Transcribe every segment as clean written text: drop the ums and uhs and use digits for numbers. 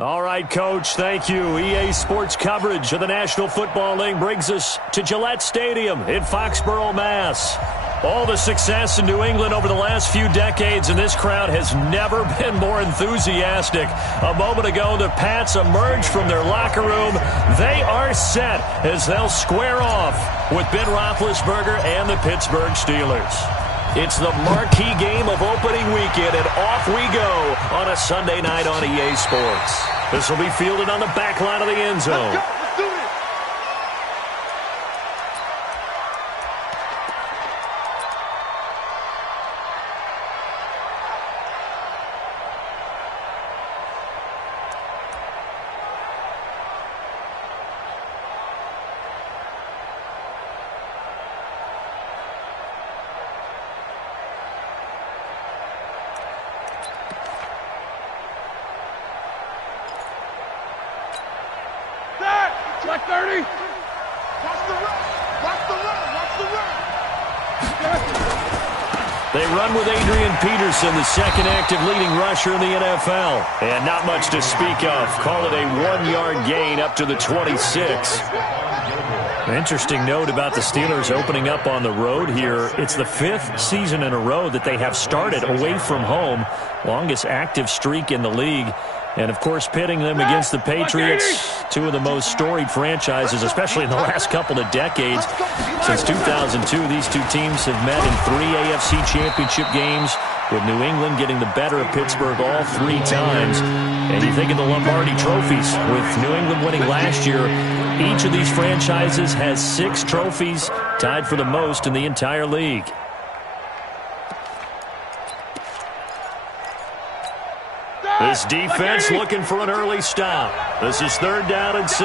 All right, Coach, thank you. EA Sports coverage of the National Football League brings us to Gillette Stadium in Foxborough, Mass. All the success in New England over the last few decades, and this crowd has never been more enthusiastic. A moment ago, the Pats emerged from their locker room. They are set as they'll square off with Ben Roethlisberger and the Pittsburgh Steelers. It's the marquee game of opening weekend, and off we go on a Sunday night on EA Sports. This will be fielded on the back line of the end zone. Let's do it. Check 30. Watch the run. Watch the run. Watch the run. They run with Adrian Peterson, the second active leading rusher in the NFL. And not much to speak of. Call it a 1-yard gain up to the 26. An interesting note about the Steelers opening up on the road here. It's the 5th season in a row that they have started away from home. Longest active streak in the league. And, of course, pitting them against the Patriots, two of the most storied franchises, especially in the last couple of decades. Since 2002, these two teams have met in 3 AFC championship games, with New England getting the better of Pittsburgh all 3 times. And you think of the Lombardi trophies, with New England winning last year. Each of these franchises has 6 trophies, tied for the most in the entire league. This defense looking for an early stop. This is 3rd down and 6.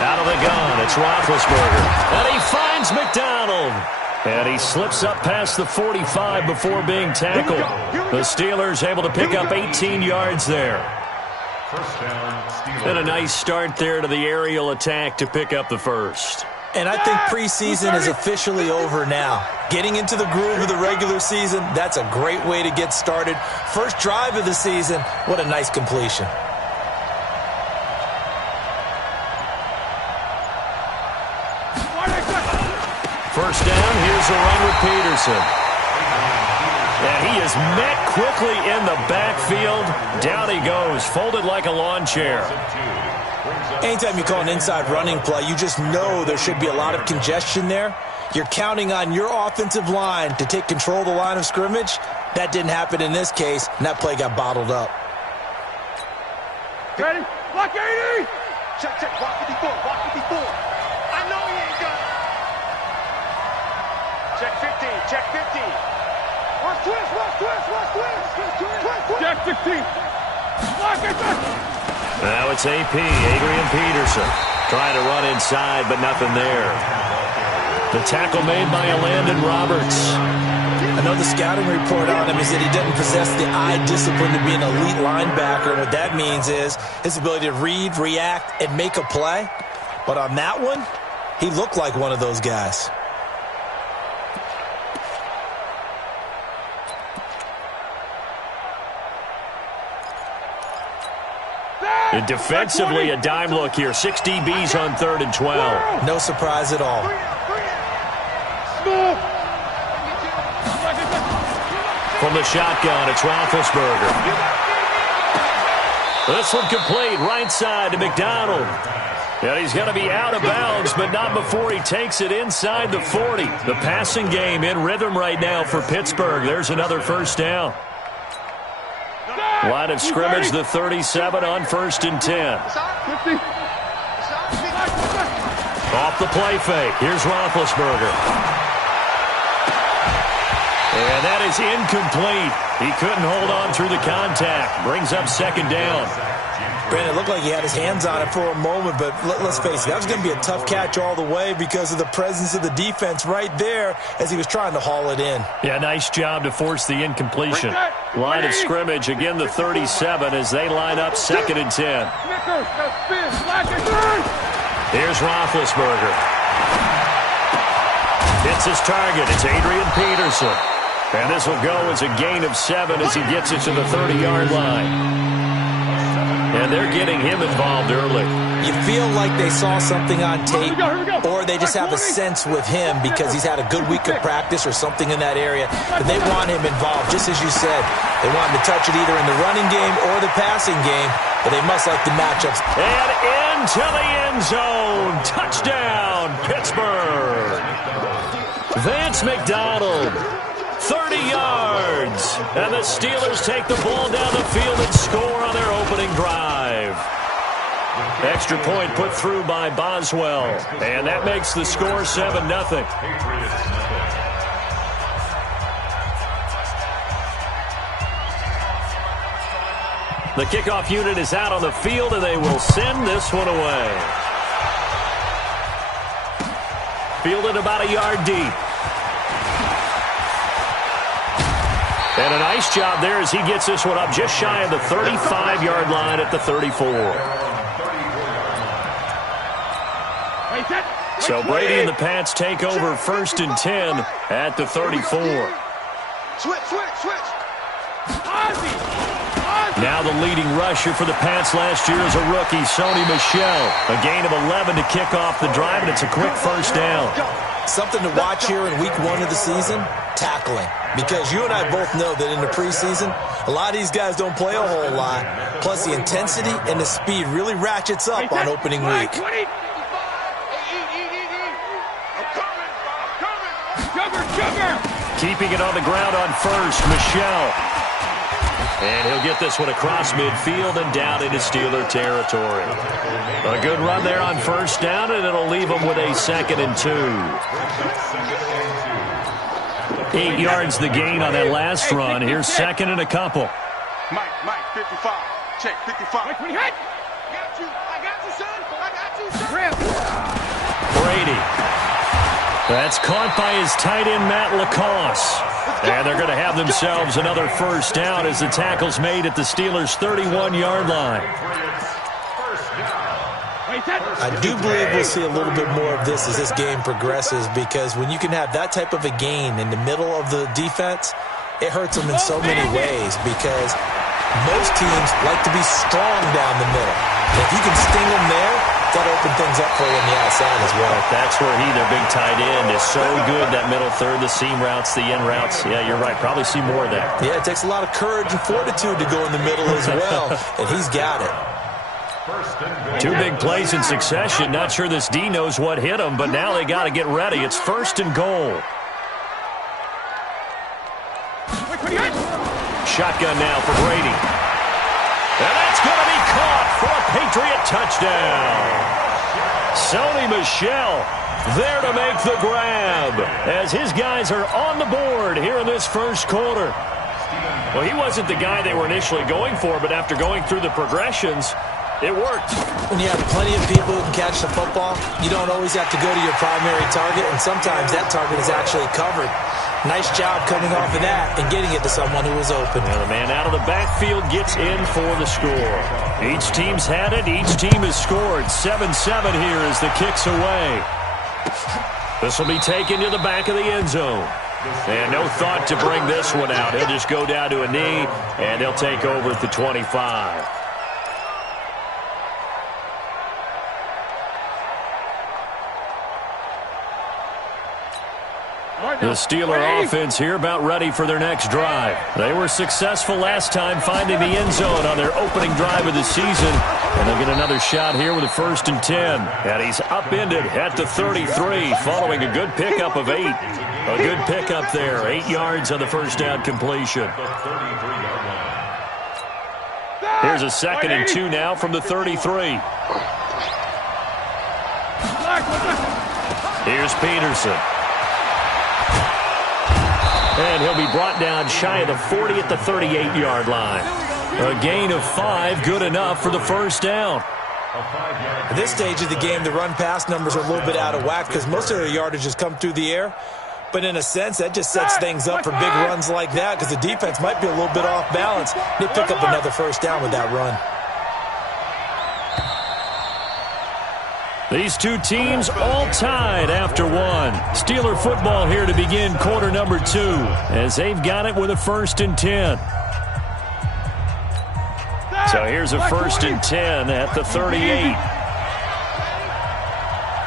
Out of the gun, it's Roethlisberger. And he finds McDonald. And he slips up past the 45 before being tackled. The Steelers able to pick up 18 yards there. And a nice start there to the aerial attack to pick up the first. And I think preseason is officially over now. Getting into the groove of the regular season, that's a great way to get started. First drive of the season, what a nice completion. First down, here's a run with Peterson. And he is met quickly in the backfield. Down he goes, folded like a lawn chair. Anytime you call an inside running play, you just know there should be a lot of congestion there. You're counting on your offensive line to take control of the line of scrimmage. That didn't happen in this case, and that play got bottled up. Ready? Block 80! Check, check. Block 54. Block 54. I know he ain't got it. Check 15. Check 15. Watch twist. Watch twist. Watch twist. Twist. Check 15. Block it. Now it's AP, Adrian Peterson, trying to run inside, but nothing there. The tackle made by Landon Roberts. I know the scouting report on him is that he doesn't possess the eye discipline to be an elite linebacker. And what that means is his ability to read, react, and make a play. But on that one, he looked like one of those guys. And defensively, a dime look here. 6 DBs on 3rd and 12. No surprise at all. From the shotgun, it's Roethlisberger. This one complete, right side to McDonald. And he's going to be out of bounds, but not before he takes it inside the 40. The passing game in rhythm right now for Pittsburgh. There's another first down. Line of scrimmage, the 37 on 1st and 10. Off the play fake. Here's Roethlisberger. And that is incomplete. He couldn't hold on through the contact. Brings up 2nd down. Brandon, it looked like he had his hands on it for a moment, but let's face it, that was going to be a tough catch all the way because of the presence of the defense right there as he was trying to haul it in. Yeah, nice job to force the incompletion. Line of scrimmage, again the 37 as they line up 2nd and 10. Here's Roethlisberger. Hits his target. It's Adrian Peterson. And this will go as a gain of 7 as he gets it to the 30-yard line. And they're getting him involved early. You feel like they saw something on tape, or they just have a sense with him because he's had a good week of practice or something in that area, that they want him involved, just as you said. They want him to touch it either in the running game or the passing game, but they must like the matchups. And into the end zone. Touchdown, Pittsburgh. Vance McDonald. 30 yards. And the Steelers take the ball down the field and score on their opening drive. Extra point put through by Boswell. And that makes the score 7-0. The kickoff unit is out on the field, and they will send this one away. Fielded about a yard deep. And a nice job there as he gets this one up just shy of the 35-yard line at the 34. So Brady and the Pats take over 1st and 10 at the 34. Switch. Now the leading rusher for the Pats last year is a rookie, Sony Michel. A gain of 11 to kick off the drive, and it's a quick first down. Something to watch here in week 1 of the season, tackling. Because you and I both know that in the preseason, a lot of these guys don't play a whole lot. Plus, the intensity and the speed really ratchets up on opening week. Keeping it on the ground on first, Michel. And he'll get this one across midfield and down into Steeler territory. A good run there on first down, and it'll leave them with a 2nd and 2. 8 yards the gain on that last run. Here's 2nd and a couple. Mike, 55. Check, 55. Mike, when you hit. I got you, son. Brady. That's caught by his tight end, Matt Lacoste. And they're going to have themselves another first down as the tackle's made at the Steelers' 31-yard line. I do believe we'll see a little bit more of this as this game progresses, because when you can have that type of a gain in the middle of the defense, it hurts them in so many ways, because most teams like to be strong down the middle. And if you can sting them there, that'll open things up for you on the outside as well. That's where their big tight end, is so good, that middle third, the seam routes, the in routes. Yeah, you're right. Probably see more of that. Yeah, it takes a lot of courage and fortitude to go in the middle as well, and he's got it. 2 big plays in succession. Not sure this D knows what hit him, but now they got to get ready. It's 1st and goal. Shotgun now for Brady. And that's going to be caught for a Patriot touchdown. Sony Michel there to make the grab as his guys are on the board here in this first quarter. Well, he wasn't the guy they were initially going for, but after going through the progressions, it worked. When you have plenty of people who can catch the football, you don't always have to go to your primary target, and sometimes that target is actually covered. Nice job coming off of that and getting it to someone who was open. And the man out of the backfield gets in for the score. Each team's had it. Each team has scored. 7-7 here as the kick's away. This will be taken to the back of the end zone. And no thought to bring this one out. He'll just go down to a knee, and they'll take over at the 25. The Steeler offense here about ready for their next drive. They were successful last time finding the end zone on their opening drive of the season. And they'll get another shot here with a 1st and 10. And he's upended at the 33 following a good pickup of 8. A good pickup there. 8 yards on the first down completion. Here's a 2nd and 2 now from the 33. Here's Peterson. And he'll be brought down shy of the 40 at the 38-yard line. A gain of 5, good enough for the first down. At this stage of the game, the run-pass numbers are a little bit out of whack because most of their yardage has come through the air. But in a sense, that just sets things up for big runs like that because the defense might be a little bit off balance. They pick up another first down with that run. These two teams all tied after one. Steeler football here to begin quarter number 2 as they've got it with a 1st and 10. So here's a 1st and 10 at the 38.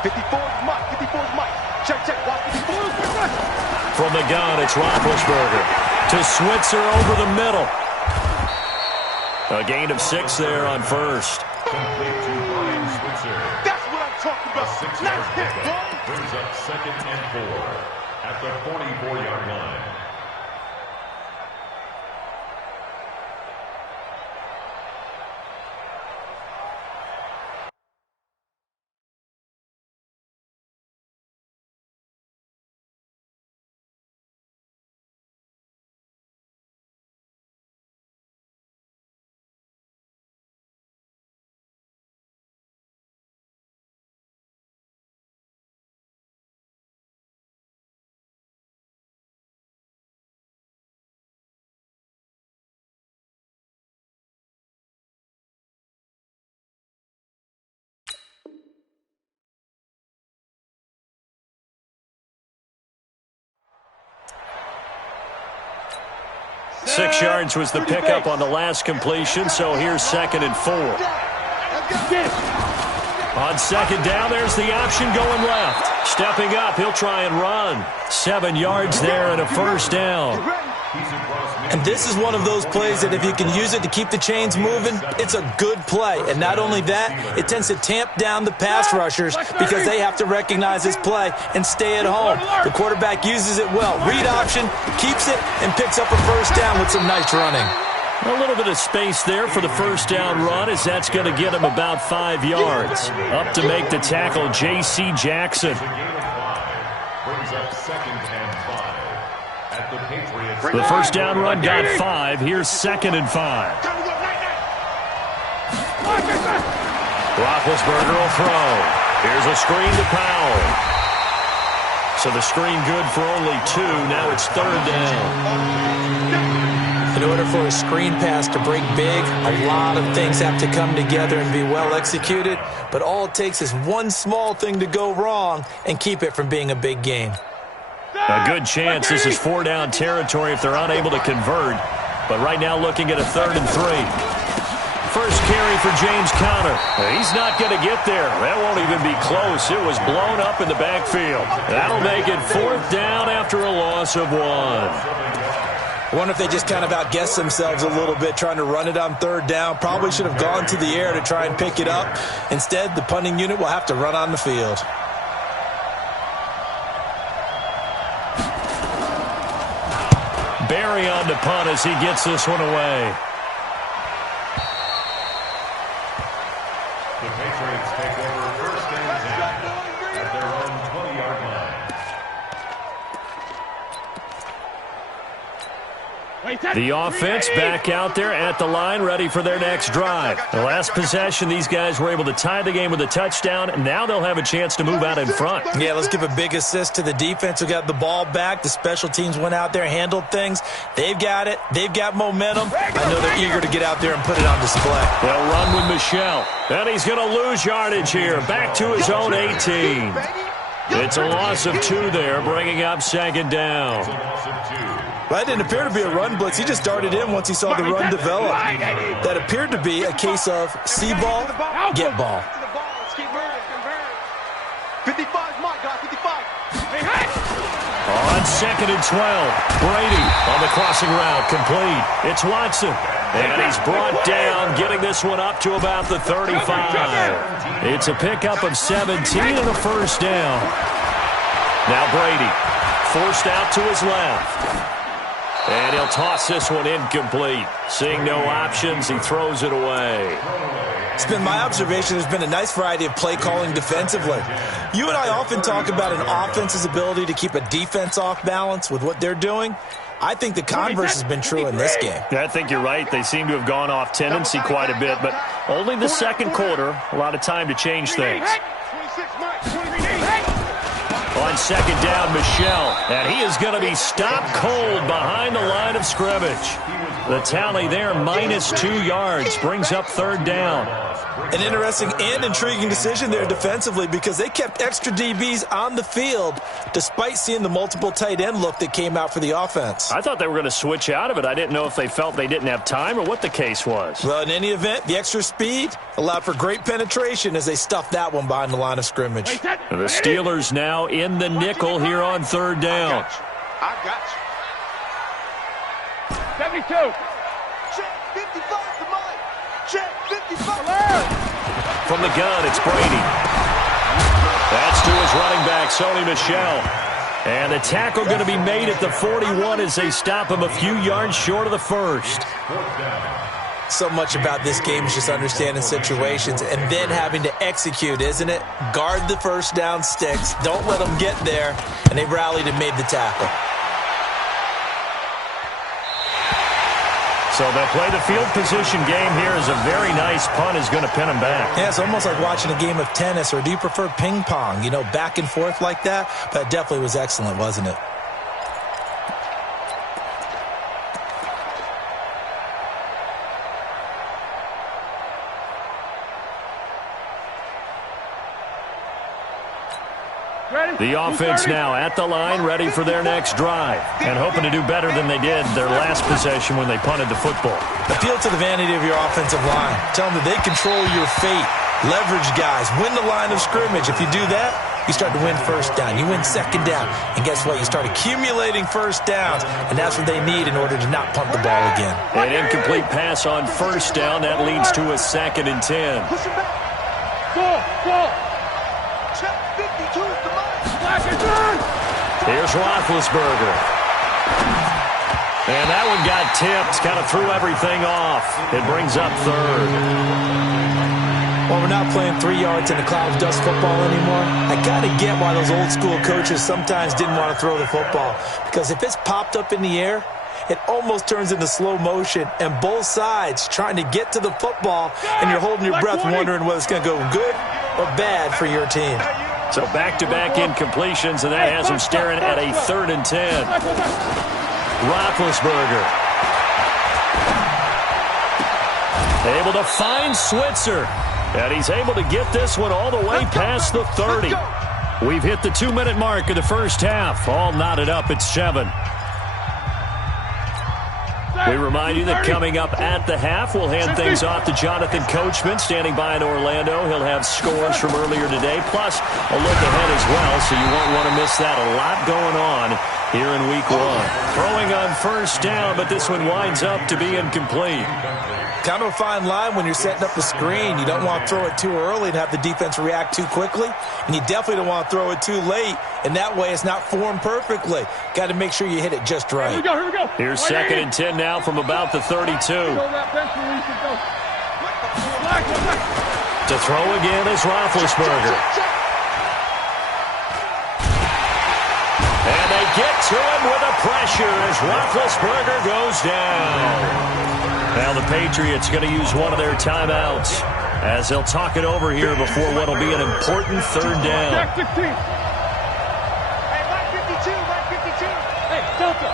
54's Mike. 54's Mike. Check. Watch 54. From the gun, it's Roethlisberger to Switzer over the middle. A gain of 6 there on 1st. That's what I'm talking about. Nice hit, boy. Brings up 2nd and 4 at the 44-yard line. Six yards was the pickup on the last completion, so here's 2nd and 4. On 2nd down, there's the option going left. Stepping up, he'll try and run. 7 yards there and a 1st down. And this is one of those plays that if you can use it to keep the chains moving, it's a good play. And not only that, it tends to tamp down the pass rushers because they have to recognize this play and stay at home. The quarterback uses it well. Read option, keeps it, and picks up a 1st down with some nice running. A little bit of space there for the 1st down run as that's going to get him about 5 yards. Up to make the tackle, J.C. Jackson. Brings up 2nd and 5 at the Patriots. The 1st down run got 5. Here's 2nd and 5. Roethlisberger will throw. Here's a screen to Powell. So the screen good for only 2. Now it's 3rd down. In order for a screen pass to break big, a lot of things have to come together and be well executed. But all it takes is one small thing to go wrong and keep it from being a big gain. A good chance this is 4-down territory if they're unable to convert. But right now looking at a 3rd and 3. First carry for James Conner. He's not going to get there. That won't even be close. It was blown up in the backfield. That'll make it 4th down after a loss of 1. I wonder if they just kind of outguessed themselves a little bit trying to run it on 3rd down. Probably should have gone to the air to try and pick it up. Instead, the punting unit will have to run on the field. Barry on the punt as he gets this one away. The Patriots take over 1st and 10 at their own 20-yard line. The offense back out there at the line, ready for their next drive. The last possession, these guys were able to tie the game with a touchdown, and now they'll have a chance to move out in front. Yeah, let's give a big assist to the defense who got the ball back. The special teams went out there, handled things. They've got it. They've got momentum. I know they're eager to get out there and put it on display. They'll run with Michel. And he's going to lose yardage here, back to his own 18. It's a loss of 2 there, bringing up 2nd down. That didn't appear to be a run blitz. He just darted in once he saw the run develop. That appeared to be a case of see ball, get ball. 55's Mike, guys. 55. On 2nd and 12, Brady on the crossing route, complete. It's Watson, and he's brought down, getting this one up to about the 35. It's a pickup of 17 and a 1st down. Now Brady, forced out to his left. And he'll toss this one incomplete. Seeing no options, he throws it away. It's been my observation there's been a nice variety of play calling defensively. You and I often talk about an offense's ability to keep a defense off balance with what they're doing. I think the converse has been true in this game. Yeah, I think you're right. They seem to have gone off tendency quite a bit, but only the 2nd quarter, a lot of time to change things. On 2nd down, Michel, and he is going to be stopped cold behind the line of scrimmage. The tally there, -2 yards, brings up 3rd down. An interesting and intriguing decision there defensively because they kept extra DBs on the field despite seeing the multiple tight end look that came out for the offense. I thought they were going to switch out of it. I didn't know if they felt they didn't have time or what the case was. Well, in any event, the extra speed allowed for great penetration as they stuffed that one behind the line of scrimmage. The Steelers now in the nickel here on 3rd down. I got you. 72. Check 55 to mine. Check 55. From the gun, it's Brady. That's to his running back, Sony Michel. And the tackle going to be made at the 41 as they stop him a few yards short of the first. So much about this game is just understanding situations and then having to execute, isn't it? Guard the first down sticks. Don't let them get there. And they rallied and made the tackle. So they'll play the field position game here as a very nice punt is going to pin them back. Yeah, it's almost like watching a game of tennis, or do you prefer ping pong? You know, back and forth like that? But it definitely was excellent, wasn't it? The offense now at the line, ready for their next drive, and hoping to do better than they did their last possession when they punted the football. Appeal to the vanity of your offensive line. Tell them that they control your fate. Leverage guys. Win the line of scrimmage. If you do that, you start to win first down. You win second down. And guess what? You start accumulating first downs, and that's what they need in order to not punt the ball again. An incomplete pass on first down. That leads to a 2nd and 10. Push him back. Go. Check 52 to mine. Here's Roethlisberger. And that one got tipped, kind of threw everything off. It brings up 3rd. Well, we're not playing 3 yards in a cloud of dust football anymore. I got to get why those old school coaches sometimes didn't want to throw the football. Because if it's popped up in the air, it almost turns into slow motion, and both sides trying to get to the football, and you're holding your breath wondering whether it's going to go good or bad for your team. So back-to-back incompletions, and that has him staring at a 3rd and 10. Roethlisberger. Able to find Switzer. And he's able to get this one all the way past the 30. We've hit the 2-minute mark of the first half. All knotted up at 7. We remind you that coming up at the half, we'll hand things off to Jonathan Coachman, standing by in Orlando. He'll have scores from earlier today, plus a look ahead as well, so you won't want to miss that. A lot going on here in Week 1. Throwing on first down, but this one winds up to be incomplete. Kind of a fine line when you're setting up a screen. You don't want to throw it too early and have the defense react too quickly. And you definitely don't want to throw it too late. And that way it's not formed perfectly. Got to make sure you hit it just right. Here we go. Here's 2nd and 10 now from about the 32. To throw again is Roethlisberger. And they get to him with a pressure as Roethlisberger goes down. Now the Patriots going to use one of their timeouts as they'll talk it over here before what will be an important 3rd down. Jack 16. Hey, Mike 52. Hey, Delta.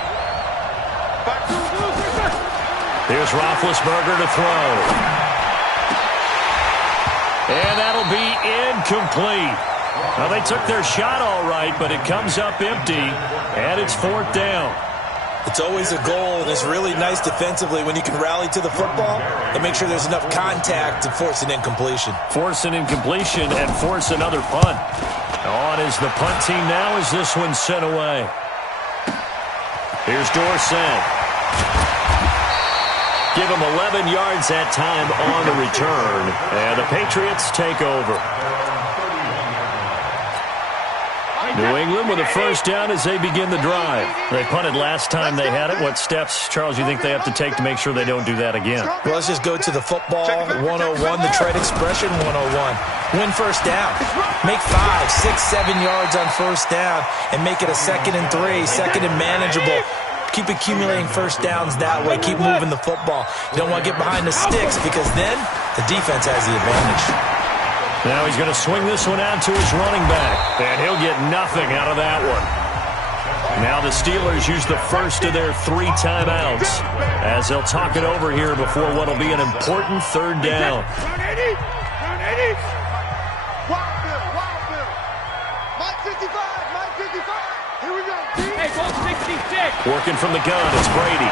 Here's Roethlisberger to throw. And that'll be incomplete. Well, they took their shot all right, but it comes up empty, and it's 4th down. It's always a goal, and it's really nice defensively when you can rally to the football and make sure there's enough contact to force an incompletion. Force an incompletion and force another punt. On is the punt team now as this one's sent away. Here's Dorsett. Give him 11 yards that time on the return, and the Patriots take over. New England with a first down as they begin the drive. They punted last time they had it. What steps, Charles, you think they have to take to make sure they don't do that again? Well, let's just go to the football 101, the trade expression 101. Win first down. Make 5, 6, 7 yards on first down and make it a 2nd and 3, 2nd and manageable. Keep accumulating first downs that way. Keep moving the football. You don't want to get behind the sticks because then the defense has the advantage. Now he's going to swing this one out to his running back, and he'll get nothing out of that one. Now the Steelers use the first of their 3 timeouts as they'll talk it over here before what will be an important third down. Down 80. Down 80. Wild Bill. Mike 55. Mike 55. Here we go. Hey, go 66. Working from the gun, it's Brady.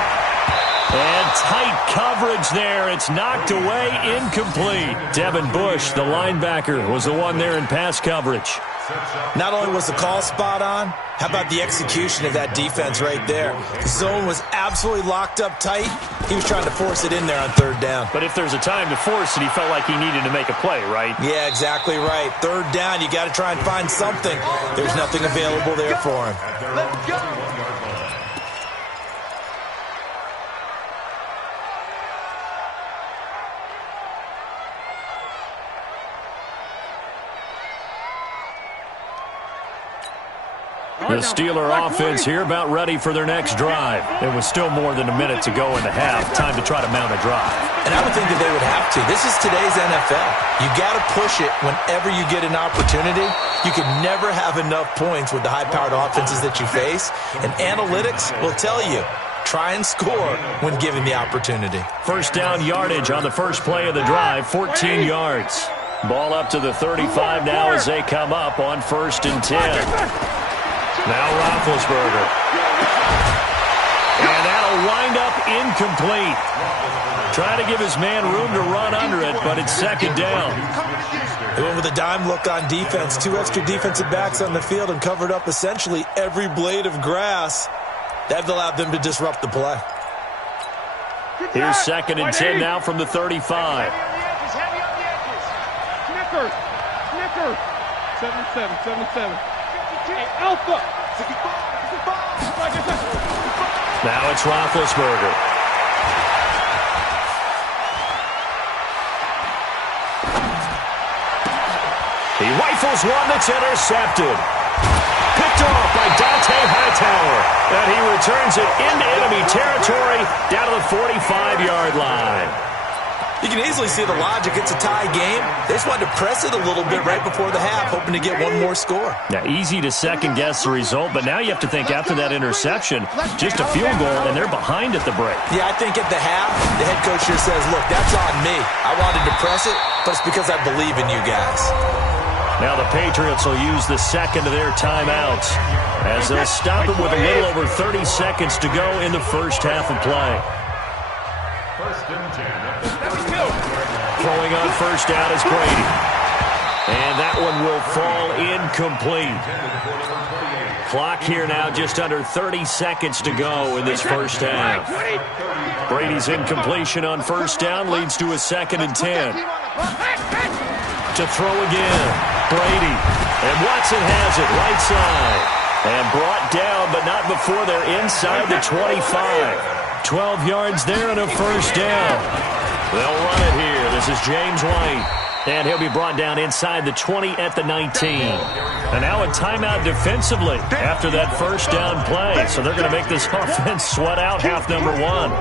And tight coverage there. It's knocked away, incomplete. Devin Bush, the linebacker, was the one there in pass coverage. Not only was the call spot on, how about the execution of that defense right there? The zone was absolutely locked up tight. He was trying to force it in there on third down. But if there's a time to force it, he felt like he needed to make a play, right? Yeah, exactly right. Third down, you got to try and find something. There's nothing available there for him. Let's go. The Steeler offense here about ready for their next drive. It was still more than a minute to go in the half. Time to try to mount a drive. And I would think that they would have to. This is today's NFL. You got to push it whenever you get an opportunity. You can never have enough points with the high-powered offenses that you face. And analytics will tell you, try and score when given the opportunity. First down yardage on the first play of the drive, 14 yards. Ball up to the 35 now as they come up on 1st and 10. Now Roethlisberger. And that'll wind up incomplete. Trying to give his man room to run under it, but it's 2nd down. They went with a dime look on defense. 2 extra defensive backs on the field and covered up essentially every blade of grass. That allowed them to disrupt the play. Here's 2nd and 10 now from the 35. Snickers. 7-7. Hey, Alpha. 65. Now it's Roethlisberger. He rifles one that's intercepted. Picked off by Dante Hightower. And he returns it into enemy territory down to the 45-yard line. You can easily see the logic. It's a tie game. They just wanted to press it a little bit right before the half, hoping to get one more score. Now, easy to second-guess the result, but now you have to think after that interception, just a field goal, and they're behind at the break. Yeah, I think at the half, the head coach here says, look, that's on me. I wanted to press it, but it's because I believe in you guys. Now the Patriots will use the second of their timeouts as they'll stop it with a little over 30 seconds to go in the first half of play. 1st and 10. Throwing on first down is Brady. And that one will fall incomplete. Clock here now just under 30 seconds to go in this first half. Brady's incompletion on first down leads to a 2nd and 10. To throw again. Brady. And Watson has it right side. And brought down, but not before they're inside the 25. 12 yards there and a first down. They'll run it here. This is James White. And he'll be brought down inside the 20 at the 19. And now a timeout defensively after that first down play. So they're going to make this offense sweat out half number 1.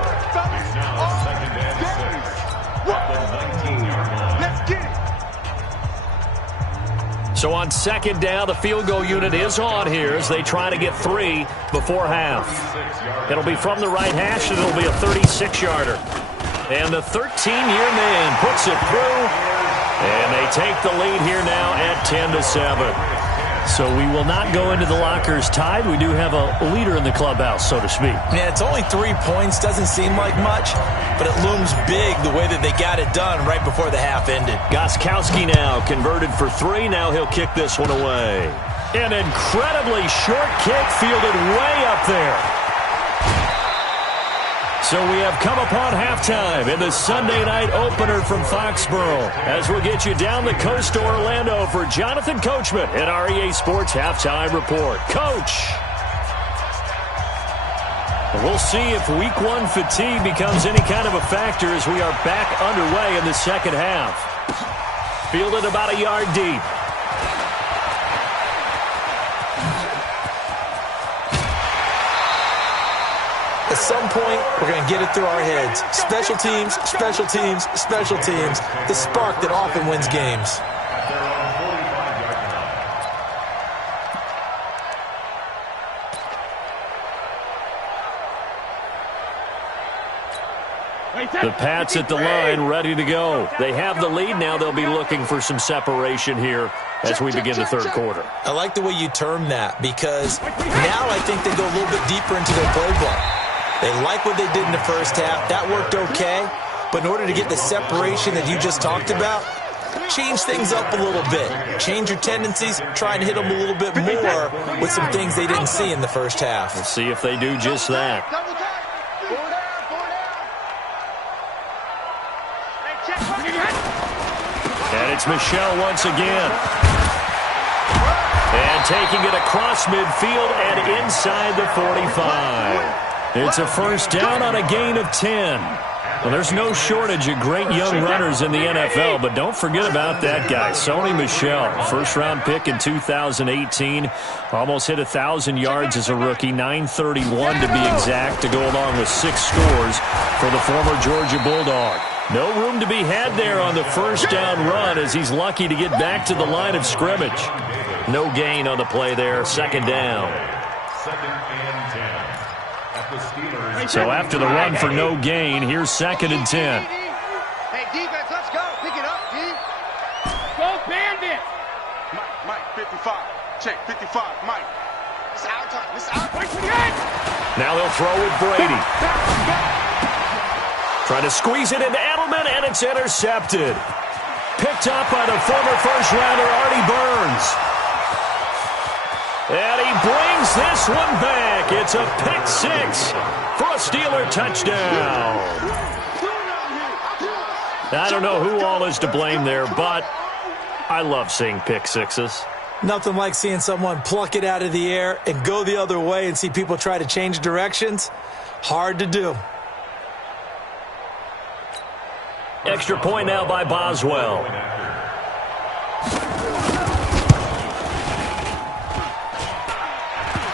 So on 2nd down, the field goal unit is on here as they try to get 3 before half. It'll be from the right hash, and it'll be a 36-yarder. And the 13-year man puts it through, and they take the lead here now at 10-7. So we will not go into the lockers tied. We do have a leader in the clubhouse, so to speak. Yeah, it's only 3 points. Doesn't seem like much, but it looms big the way that they got it done right before the half ended. Gostkowski now converted for 3. Now he'll kick this one away. An incredibly short kick fielded way up there. So we have come upon halftime in the Sunday night opener from Foxborough as we'll get you down the coast to Orlando for Jonathan Coachman at our EA Sports Halftime Report. Coach! We'll see if Week 1 fatigue becomes any kind of a factor as we are back underway in the second half. Fielded about a yard deep. At some point, we're going to get it through our heads. Special teams, special teams, special teams. The spark that often wins games. The Pats at the line, ready to go. They have the lead now. They'll be looking for some separation here as we begin the third quarter. I like the way you term that because now I think they go a little bit deeper into their playbook. They like what they did in the first half. That worked okay. But in order to get the separation that you just talked about, change things up a little bit. Change your tendencies. Try and hit them a little bit more with some things they didn't see in the first half. We'll see if they do just that. And it's Michel once again. And taking it across midfield and inside the 45. It's a first down on a gain of 10. Well, there's no shortage of great young runners in the NFL, but don't forget about that guy, Sony Michel. First-round pick in 2018. Almost hit 1,000 yards as a rookie, 931 to be exact, to go along with 6 scores for the former Georgia Bulldog. No room to be had there on the first down run as he's lucky to get back to the line of scrimmage. No gain on the play there, second down. Second and 10. So after the run for no gain, here's second and 10. Hey, defense, let's go. Pick it up, D. Go Bandit. Mike, 55. Check, 55. Mike. It's our time. It's our time. Now they'll throw with Brady. Trying to squeeze it into Edelman, and it's intercepted. Picked up by the former first-rounder, Artie Burns. And he brings this one back. It's a pick 6 for a Steeler touchdown. I don't know who all is to blame there, but I love seeing pick 6s. Nothing like seeing someone pluck it out of the air and go the other way and see people try to change directions. Hard to do. Extra point now by Boswell.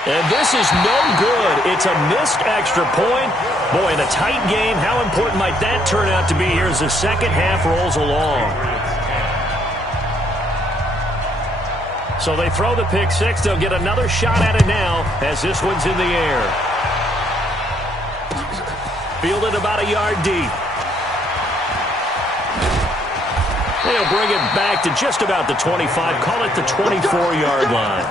And this is no good. It's a missed extra point. Boy, in a tight game, how important might that turn out to be here as the second half rolls along? So they throw the pick 6. They'll get another shot at it now as this one's in the air. Fielded about a yard deep. They'll bring it back to just about the 25. Call it the 24-yard line.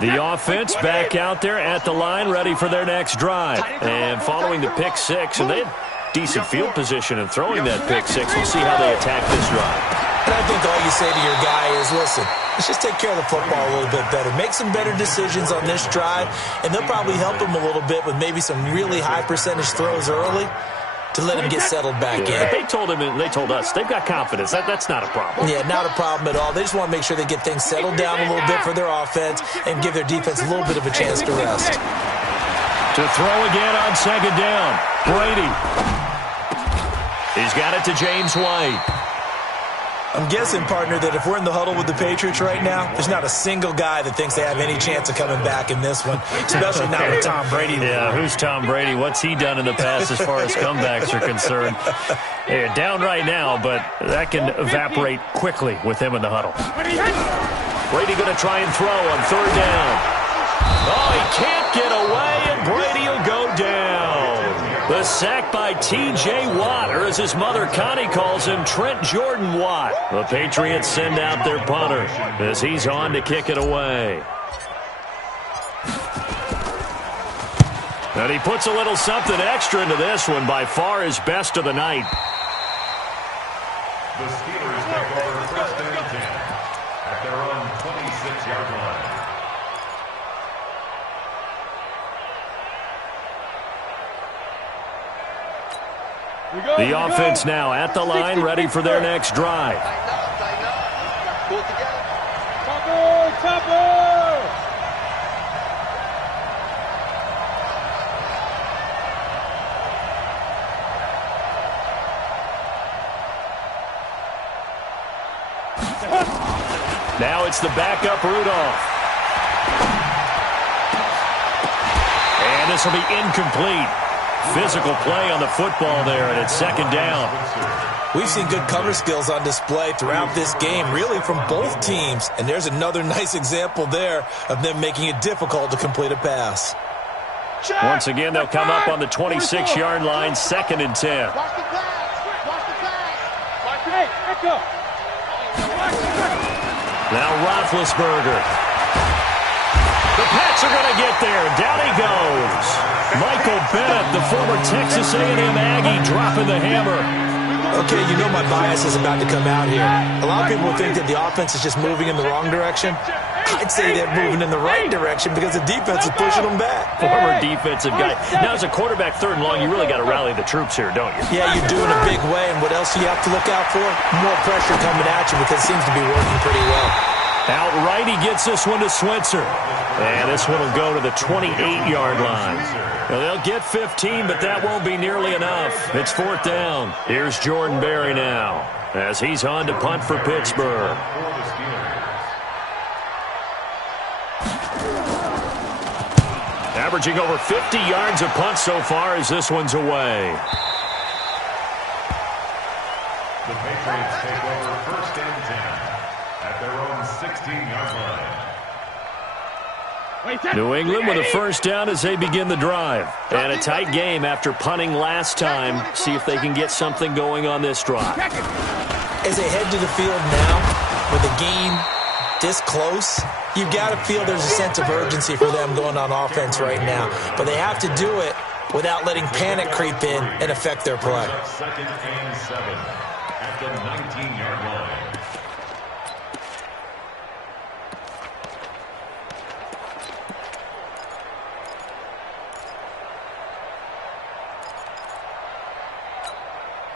The offense back out there at the line, ready for their next drive. And following the pick 6, and they had decent field position in throwing that pick 6. We'll see how they attack this drive. And I think all you say to your guy is, listen, let's just take care of the football a little bit better. Make some better decisions on this drive, and they'll probably help him a little bit with maybe some really high percentage throws early to let him get settled back in. They told him, and they told us, they've got confidence. That's not a problem. Yeah, not a problem at all. They just want to make sure they get things settled down a little bit for their offense and give their defense a little bit of a chance to rest. To throw again on second down. Brady. He's got it to James White. I'm guessing, partner, that if we're in the huddle with the Patriots right now, there's not a single guy that thinks they have any chance of coming back in this one, especially not with Tom Brady. Yeah, who's Tom Brady? What's he done in the past as far as comebacks are concerned? They're down right now, but that can evaporate quickly with him in the huddle. Brady going to try and throw on third down. Oh, he can't get away, and Brady will go down. The sack by T.J. Watt, or as his mother Connie calls him, Trent Jordan Watt. The Patriots send out their punter as he's on to kick it away. And he puts a little something extra into this one, by far his best of the night. The Steelers take over first and 10 at their own 26-yard line. The offense now at the line, ready for their next drive. Pull it together. Topper! Now it's the backup Rudolph. And this will be incomplete. Physical play on the football there, and it's second down. We've seen good cover skills on display throughout this game, really from both teams. And there's another nice example there of them making it difficult to complete a pass. Once again, they'll come up on the 26-yard line, 2nd and 10. Watch the pass. Watch the pass. Watch it. Echo. Now Roethlisberger. The Pats are going to get there. Down he goes. Michael Bennett, the former Texas A&M Aggie, dropping the hammer. Okay, you know my bias is about to come out here. A lot of people think that the offense is just moving in the wrong direction. I'd say they're moving in the right direction because the defense is pushing them back. Former defensive guy. Now, as a quarterback, 3rd and long, you really got to rally the troops here, don't you? Yeah, you're doing a big way, and what else do you have to look out for? More pressure coming at you because it seems to be working pretty well. Outright, he gets this one to Switzer. And this one will go to the 28-yard line. Now, they'll get 15, but that won't be nearly enough. It's 4th down. Here's Jordan Berry now as he's on to punt for Pittsburgh. Averaging over 50 yards a punt so far as this one's away. The Patriots take over 1st and 10 at their own 16-yard line. New England with a 1st down as they begin the drive. And a tight game after punting last time. See if they can get something going on this drive. As they head to the field now, with the game this close, you've got to feel there's a sense of urgency for them going on offense right now. But they have to do it without letting panic creep in and affect their play. 2nd and 7 at the 19-yard line.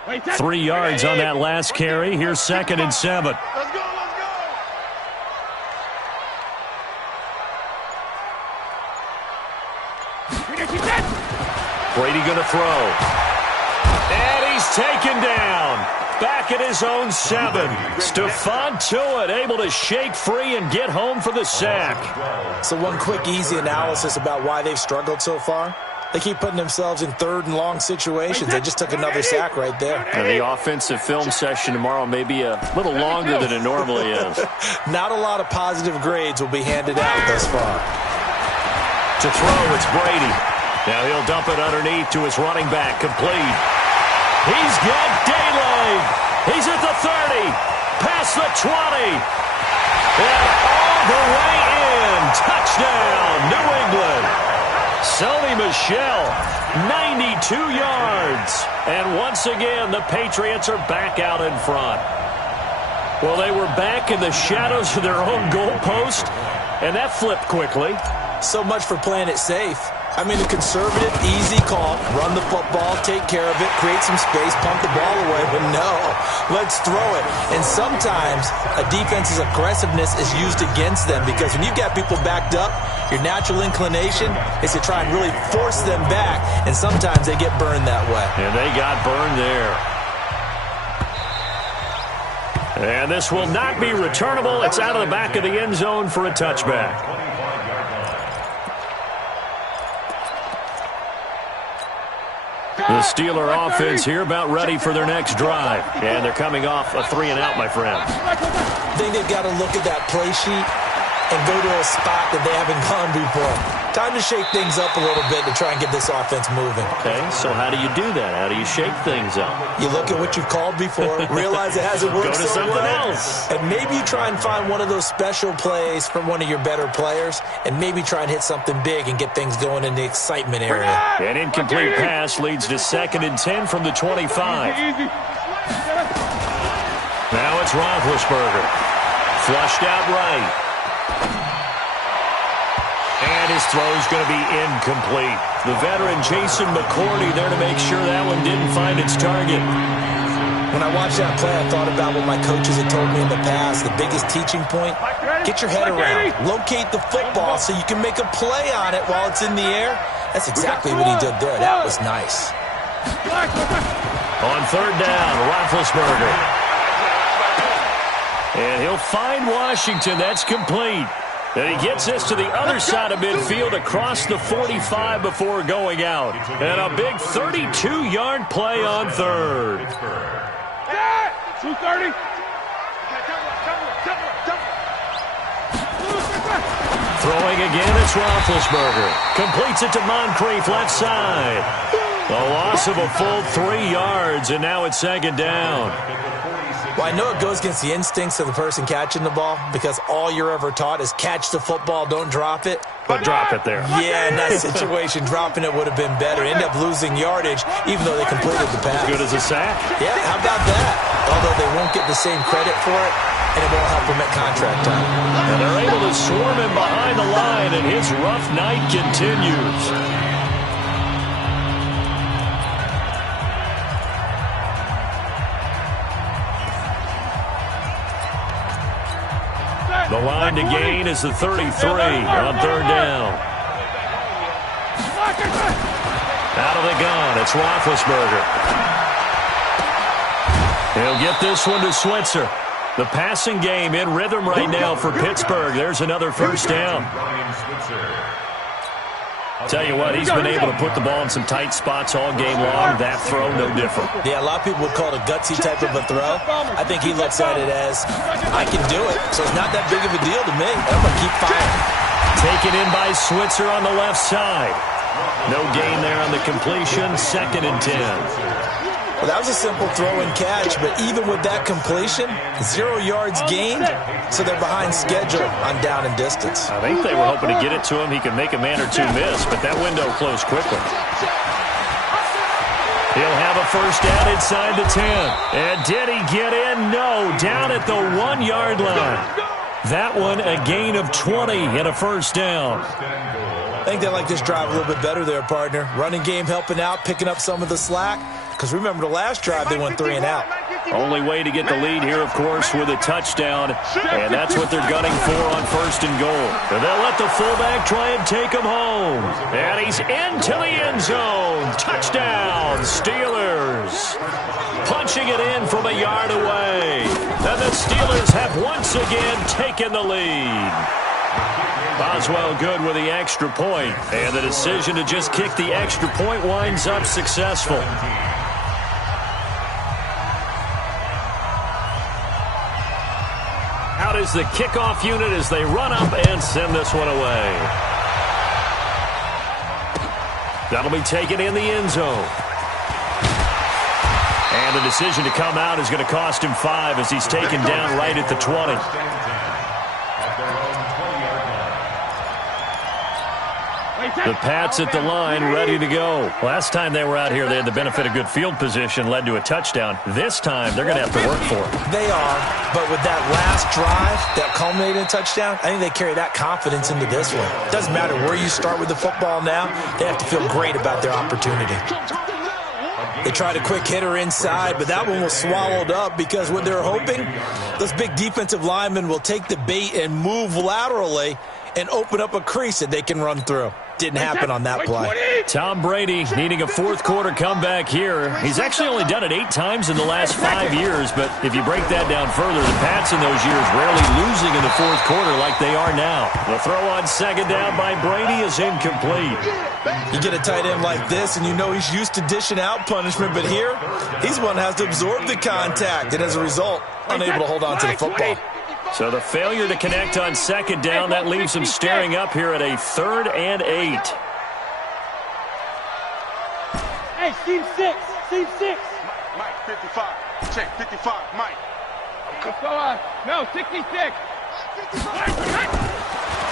Wait, 3 yards on that last carry. Here's 2nd and 7. Let's go, let's go. Brady going to throw. And he's taken down. Back at his own 7. Stephon Tuitt able to shake free and get home for the sack. So one quick, easy analysis about why they've struggled so far. They keep putting themselves in 3rd and long situations. They just took another sack right there. And the offensive film session tomorrow may be a little longer than it normally is. Not a lot of positive grades will be handed out thus far. To throw, it's Brady. Now he'll dump it underneath to his running back, complete. He's got daylight. He's at the 30, past the 20, and all the way in. Touchdown, New England. Sony Michel, 92 yards. And once again, the Patriots are back out in front. Well, they were back in the shadows of their own goalpost, and that flipped quickly. So much for playing it safe. I mean, a conservative, easy call, run the football, take care of it, create some space, pump the ball away. But no, let's throw it. And sometimes a defense's aggressiveness is used against them because when you've got people backed up, your natural inclination is to try and really force them back, and sometimes they get burned that way. And they got burned there. And this will not be returnable. It's out of the back of the end zone for a touchback. The Steeler offense here about ready for their next drive. And they're coming off a 3-and-out, my friend. I think they've got to look at that play sheet and go to a spot that they haven't gone before. Time to shake things up a little bit to try and get this offense moving. Okay, so how do you do that? How do you shake things up? You look at what you've called before, realize it hasn't worked Go to so something well, else. and maybe you try and find one of those special plays from one of your better players, and maybe try and hit something big and get things going in the excitement area. An incomplete pass leads to 2nd and 10 from the 25. Now it's Roethlisberger. Flushed out right. And his throw's going to be incomplete. The veteran Jason McCourty there to make sure that one didn't find its target. When I watched that play, I thought about what my coaches had told me in the past. The biggest teaching point, get your head around. Locate the football so you can make a play on it while it's in the air. That's exactly what he did there. That was nice. On 3rd down, Roethlisberger. And he'll find Washington. That's complete. And he gets this to the other side of midfield across the 45 before going out. And a big 32-yard play on third. 230. Throwing again, it's Roethlisberger. Completes it to Moncrief, left side. A loss of a full 3 yards, and now it's second down. Well, I know it goes against the instincts of the person catching the ball because all you're ever taught is catch the football, don't drop it. But drop it there. Yeah, in that situation, dropping it would have been better. End up losing yardage, even though they completed the pass. As good as a sack. Yeah, how about that? Although they won't get the same credit for it, and it won't help them at contract time. And they're able to swarm him behind the line, and his rough night continues. The line to gain is the 33 on third down. Out of the gun, it's Roethlisberger. He'll get this one to Switzer. The passing game in rhythm right now for Pittsburgh. There's another first down. Tell you what, he's been able to put the ball in some tight spots all game long. That throw, no different. Yeah, a lot of people would call it a gutsy type of a throw. I think he looks at it as, I can do it, so it's not that big of a deal to me. I'm going to keep firing. Taken in by Switzer on the left side. No gain there on the completion. 2nd and 10. Well, that was a simple throw and catch, but even with that completion, 0 yards gained, so they're behind schedule on down and distance. I think they were hoping to get it to him. He could make a man or two miss, but that window closed quickly. He'll have a first down inside the 10. And did he get in? No, down at the 1 yard line. That one a gain of 20 and a first down. I think they like this drive a little bit better there, partner. Running game helping out, picking up some of the slack. Because remember, the last drive, they went 3 and out. Only way to get the lead here, of course, with a touchdown. And that's what they're gunning for on 1st and goal. And they'll let the fullback try and take him home. And he's into the end zone. Touchdown, Steelers. Punching it in from a yard away. And the Steelers have once again taken the lead. Boswell good with the extra point. And the decision to just kick the extra point winds up successful. Out is the kickoff unit as they run up and send this one away. That'll be taken in the end zone. And the decision to come out is going to cost him 5 as he's taken down right at the 20. The Pats at the line, ready to go. Last time they were out here, they had the benefit of good field position, led to a touchdown. This time, they're going to have to work for it. They are, but with that last drive that culminated in a touchdown, I think they carry that confidence into this one. It doesn't matter where you start with the football now. They have to feel great about their opportunity. They tried a quick hitter inside, but that one was swallowed up because what they're hoping, those big defensive linemen will take the bait and move laterally and open up a crease that they can run through. Didn't happen on that play. Tom Brady needing a fourth-quarter comeback here. He's actually only done it 8 times in the last 5 years, but if you break that down further, the Pats in those years rarely losing in the fourth quarter like they are now. The throw on 2nd down by Brady is incomplete. You get a tight end like this, and you know he's used to dishing out punishment, but here, he's one that has to absorb the contact, and as a result, unable to hold on to the football. So the failure to connect on 2nd down, that leaves him staring up here at a 3rd and 8. Hey, scheme 6. Scheme 6. Mike, 55. Check, 55. Mike. No, 66.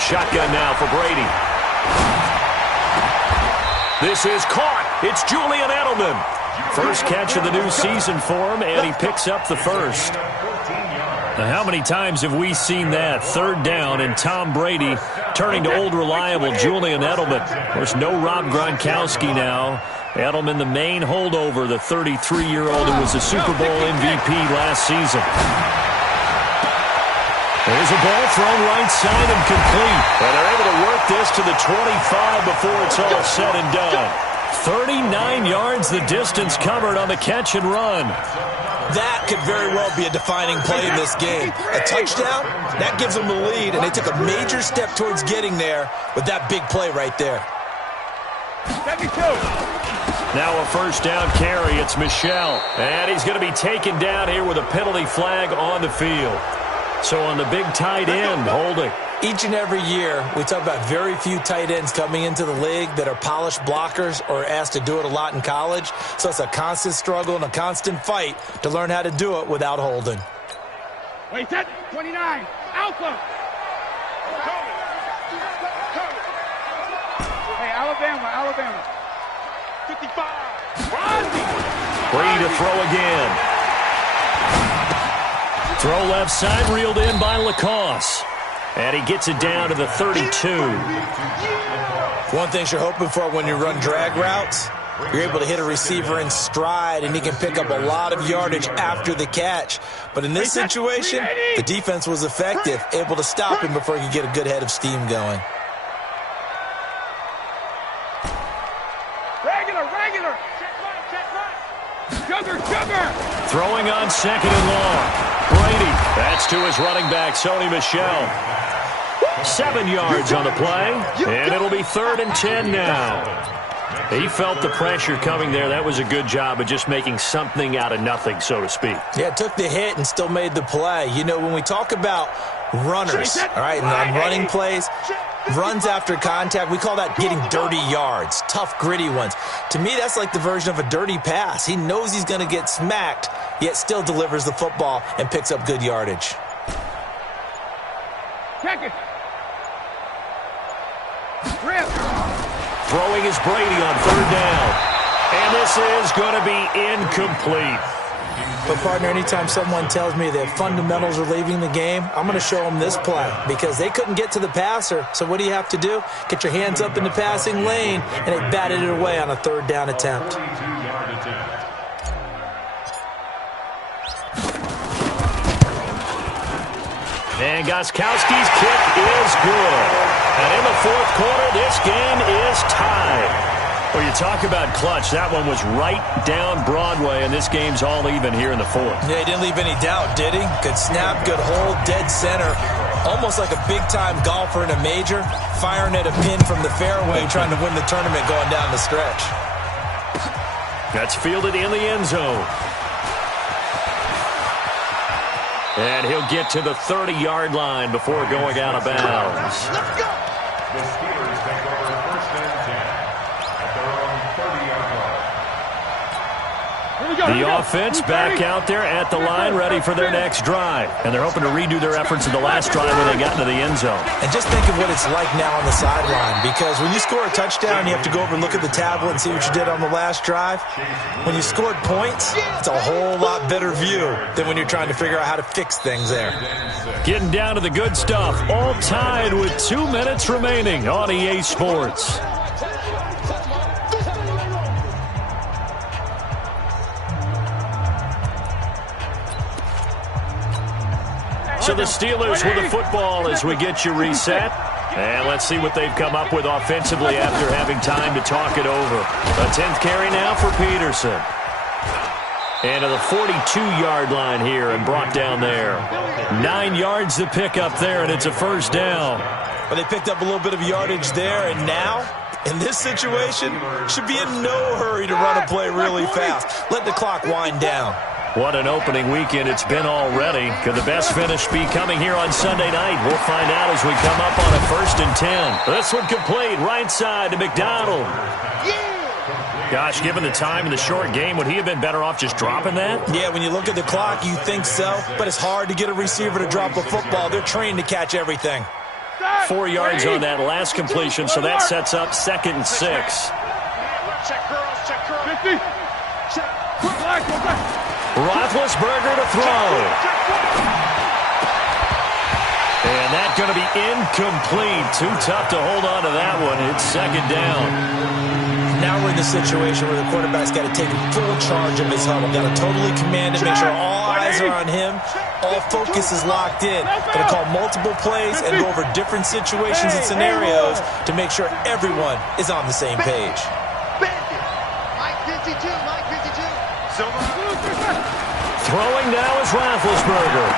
Shotgun now for Brady. This is caught. It's Julian Edelman. First catch of the new season for him, and he picks up the first. Now, how many times have we seen that? 3rd down and Tom Brady turning to old reliable Julian Edelman. Of course, no Rob Gronkowski now. Edelman, the main holdover, the 33-year-old who was a Super Bowl MVP last season. There's a ball thrown right side and complete. And they're able to work this to the 25 before it's all said and done. 39 yards the distance covered on the catch and run. That could very well be a defining play in this game. A touchdown, that gives them the lead, and they took a major step towards getting there with that big play right there. 72. Now a first down carry. It's Michel. And he's going to be taken down here with a penalty flag on the field. So on the big tight end, holding. Each and every year, we talk about very few tight ends coming into the league that are polished blockers or asked to do it a lot in college. So it's a constant struggle and a constant fight to learn how to do it without holding. Wait, set. 29. Alpha. Hey, Alabama. 55. Free to throw again. Throw left side, reeled in by Lacoste. And he gets it down to the 32. One thing you're hoping for when you run drag routes, you're able to hit a receiver in stride, and he can pick up a lot of yardage after the catch. But in this situation, the defense was effective, able to stop him before he could get a good head of steam going. Regular. Check mark. Sugar. Throwing on second and long. Brady. That's to his running back, Sony Michel. 7 yards on the play, and it'll be 3rd and 10 now. He felt the pressure coming there. That was a good job of just making something out of nothing, so to speak. Yeah, took the hit and still made the play. You know, when we talk about runners, all right, and on running plays, runs after contact, we call that getting dirty yards, tough, gritty ones. To me, that's like the version of a dirty pass. He knows he's going to get smacked, yet still delivers the football and picks up good yardage. Check it. Rip. Throwing is Brady on 3rd down. And this is going to be incomplete. But, partner, anytime someone tells me that fundamentals are leaving the game, I'm going to show them this play because they couldn't get to the passer. So what do you have to do? Get your hands up in the passing lane, and they batted it away on a 3rd down attempt. And Gostkowski's kick is good. And in the 4th quarter, this game is tied. Well, you talk about clutch. That one was right down Broadway, and this game's all even here in the 4th. Yeah, he didn't leave any doubt, did he? Good snap, good hold, dead center. Almost like a big-time golfer in a major, firing at a pin from the fairway, trying to win the tournament going down the stretch. That's fielded in the end zone. And he'll get to the 30-yard line before going out of bounds. Let's go. The Steelers take over 1st and 10 at their own 30-yard line. The offense back out there at the line, ready for their next drive. And they're hoping to redo their efforts in the last drive when they got into the end zone. And just think of what it's like now on the sideline, because when you score a touchdown, you have to go over and look at the tablet and see what you did on the last drive. When you scored points, it's a whole lot better view than when you're trying to figure out how to fix things there. Getting down to the good stuff, all tied with 2 minutes remaining on EA Sports. So the Steelers with the football as we get you reset. And let's see what they've come up with offensively after having time to talk it over. A 10th carry now for Peterson. And to the 42-yard line here and brought down there. 9 yards to pick up there, and it's a first down. But they picked up a little bit of yardage there, and now, in this situation, should be in no hurry to run a play really fast. Let the clock wind down. What an opening weekend it's been already. Could the best finish be coming here on Sunday night? We'll find out as we come up on a 1st and 10. This one complete, right side to McDonald. Gosh, given the time in the short game, would he have been better off just dropping that? Yeah, when you look at the clock, you think so, but it's hard to get a receiver to drop a football. They're trained to catch everything. 4 yards on that last completion, so that sets up 2nd and 6. Check girls, check girls. 50. Check. Roethlisberger to throw. And that's going to be incomplete. Too tough to hold on to that one. It's 2nd down. Now we're in the situation where the quarterback's got to take full charge of his huddle. Got to totally command it, make sure all eyes are on him. All focus is locked in. Going to call multiple plays and go over different situations and scenarios to make sure everyone is on the same page. 52, Mike 52. Throwing now is Roethlisberger.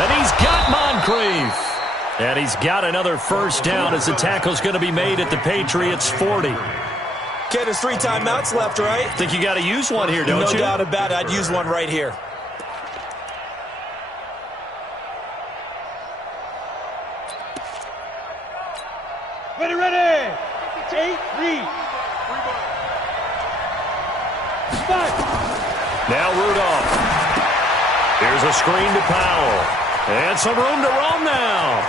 And he's got Moncrief. And he's got another first down as the tackle's going to be made at the Patriots' 40. Okay, there's 3 timeouts left, right? Think you got to use one here, don't you? No doubt about it. I'd use one right here. Ready. 8, read. Now Rudolph. Here's a screen to Powell. And some room to roam now.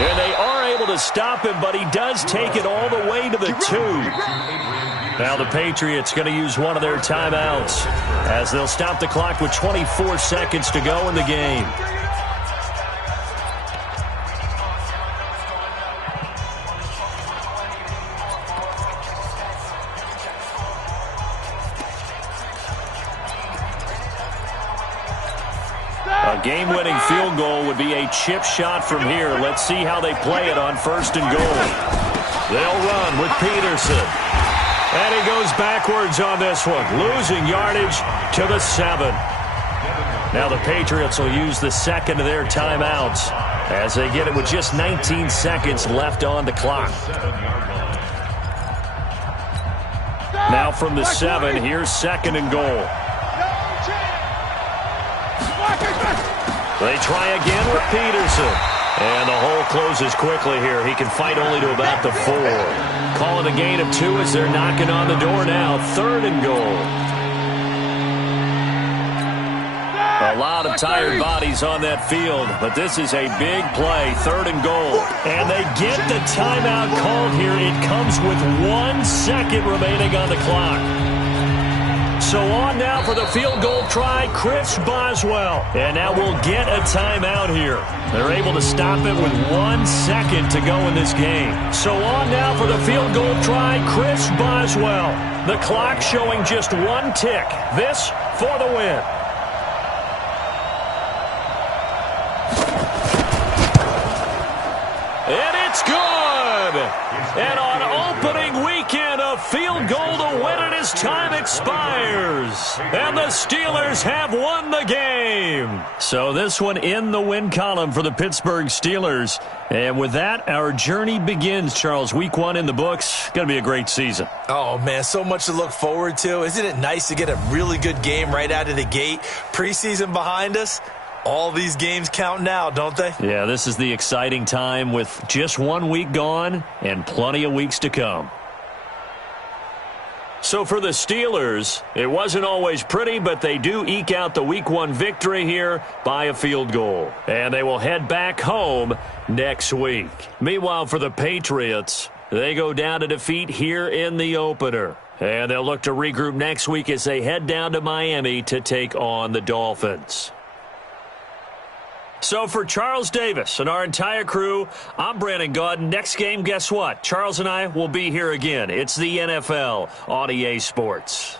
And they are able to stop him, but he does take it all the way to the 2. Now the Patriots going to use one of their timeouts as they'll stop the clock with 24 seconds to go in the game. A game-winning field goal would be a chip shot from here. Let's see how they play it on 1st and goal. They'll run with Peterson. And he goes backwards on this one, losing yardage to the 7. Now the Patriots will use the second of their timeouts as they get it with just 19 seconds left on the clock. Now from the 7, here's 2nd and goal. They try again with Peterson. And the hole closes quickly here. He can fight only to about the 4. Call it a gain of 2 as they're knocking on the door now. 3rd and goal. A lot of tired bodies on that field, but this is a big play. 3rd and goal. And they get the timeout called here. It comes with 1 second remaining on the clock. So on now for the field goal try, Chris Boswell. And now we'll get a timeout here. They're able to stop it with 1 second to go in this game. So on now for the field goal try, Chris Boswell. The clock showing just 1 tick. This for the win. And it's good. And on opening weekend, a field goal to win it as time expires. And the Steelers have won the game. So this one in the win column for the Pittsburgh Steelers. And with that, our journey begins, Charles. Week 1 in the books. Going to be a great season. Oh, man, so much to look forward to. Isn't it nice to get a really good game right out of the gate? Preseason behind us. All these games count now, don't they? Yeah, this is the exciting time with just 1 week gone and plenty of weeks to come. So for the Steelers, it wasn't always pretty, but they do eke out the Week 1 victory here by a field goal. And they will head back home next week. Meanwhile, for the Patriots, they go down to defeat here in the opener. And they'll look to regroup next week as they head down to Miami to take on the Dolphins. So for Charles Davis and our entire crew, I'm Brandon Gaudin. Next game, guess what? Charles and I will be here again. It's the NFL on EA Sports.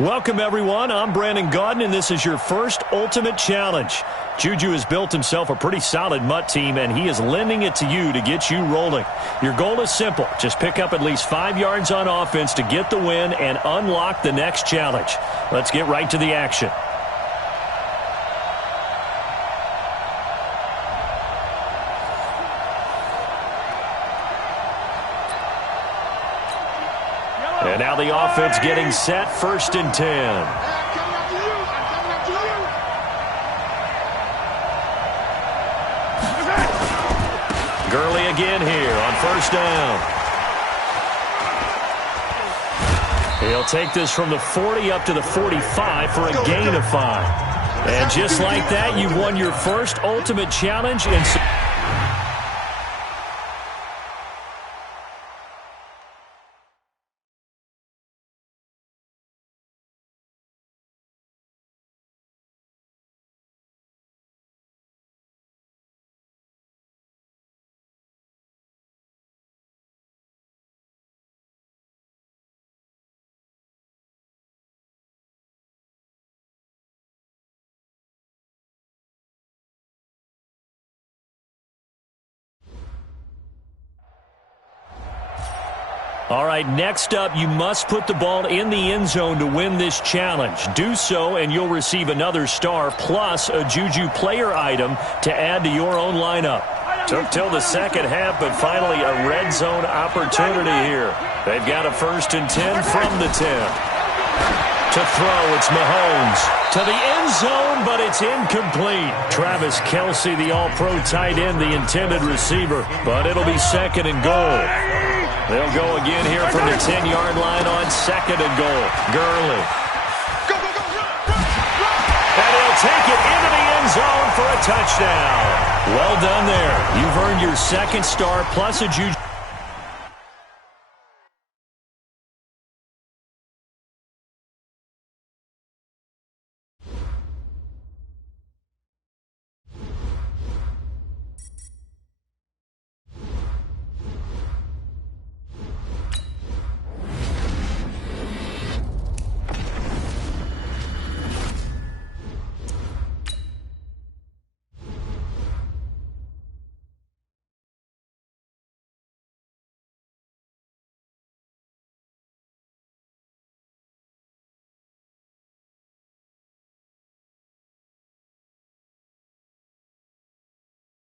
Welcome, everyone. I'm Brandon Gaudin, and this is your first Ultimate Challenge. Juju has built himself a pretty solid MUT team, and he is lending it to you to get you rolling. Your goal is simple. Just pick up at least 5 yards on offense to get the win and unlock the next challenge. Let's get right to the action. And now the offense getting set, 1st and 10. Gurley again here on 1st down. He'll take this from the 40 up to the 45 for a gain of 5. And just like that, you've won your first Ultimate Challenge in... All right, next up, you must put the ball in the end zone to win this challenge. Do so, and you'll receive another star plus a Juju player item to add to your own lineup. Took till the second half, but finally a red zone opportunity here. They've got a 1st and 10 from the 10. To throw, it's Mahomes. To the end zone, but it's incomplete. Travis Kelce, the all-pro tight end, the intended receiver. But it'll be 2nd and goal. They'll go again here from the 10-yard line on 2nd and goal. Gurley. Go, go, go, run. And he'll take it into the end zone for a touchdown. Well done there. You've earned your 2nd star plus a Juju.